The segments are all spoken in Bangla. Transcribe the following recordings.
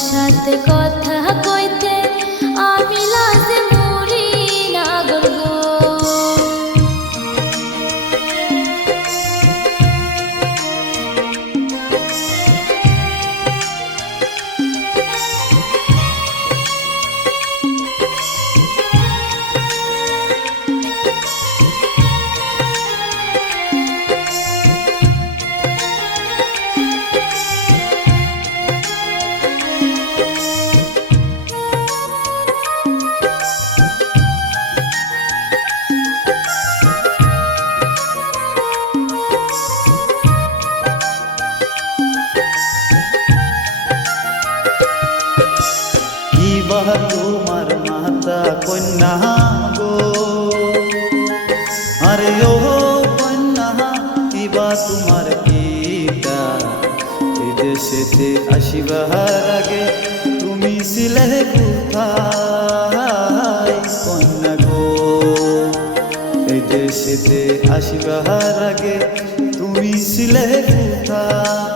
সাথে কথা কন্যা গো। আরে ও কন্যা কিবা তোমার পিতা। এই দেশেতে আসিবার আগে তুমি ছিলে কোথায় কন্যা গো? এই দেশেতে আসিবার আগে তুমি ছিলে কোথায়?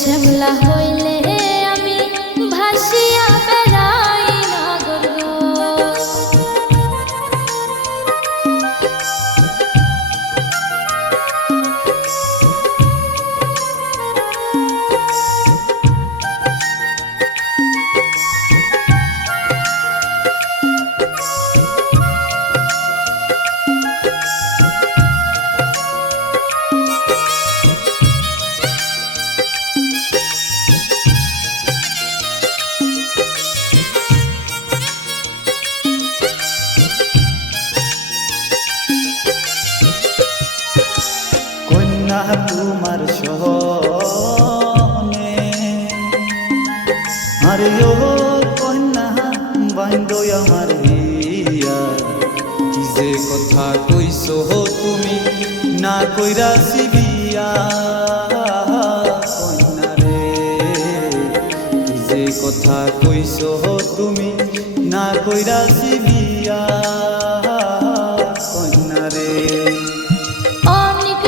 শ্যামলা সহনে। আরে ও কন্যা বান্ধ আমার হিয়া কি যে কথা কইছ তুমি, না কইরা সিবিয়া। কথা কইছ তুমি, না কইরা সিবিয়া।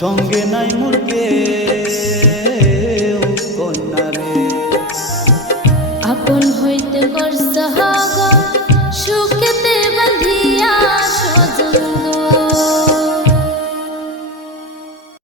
সঙ্গে নাই মুরগে কন্যা রে। আপন হইতে কর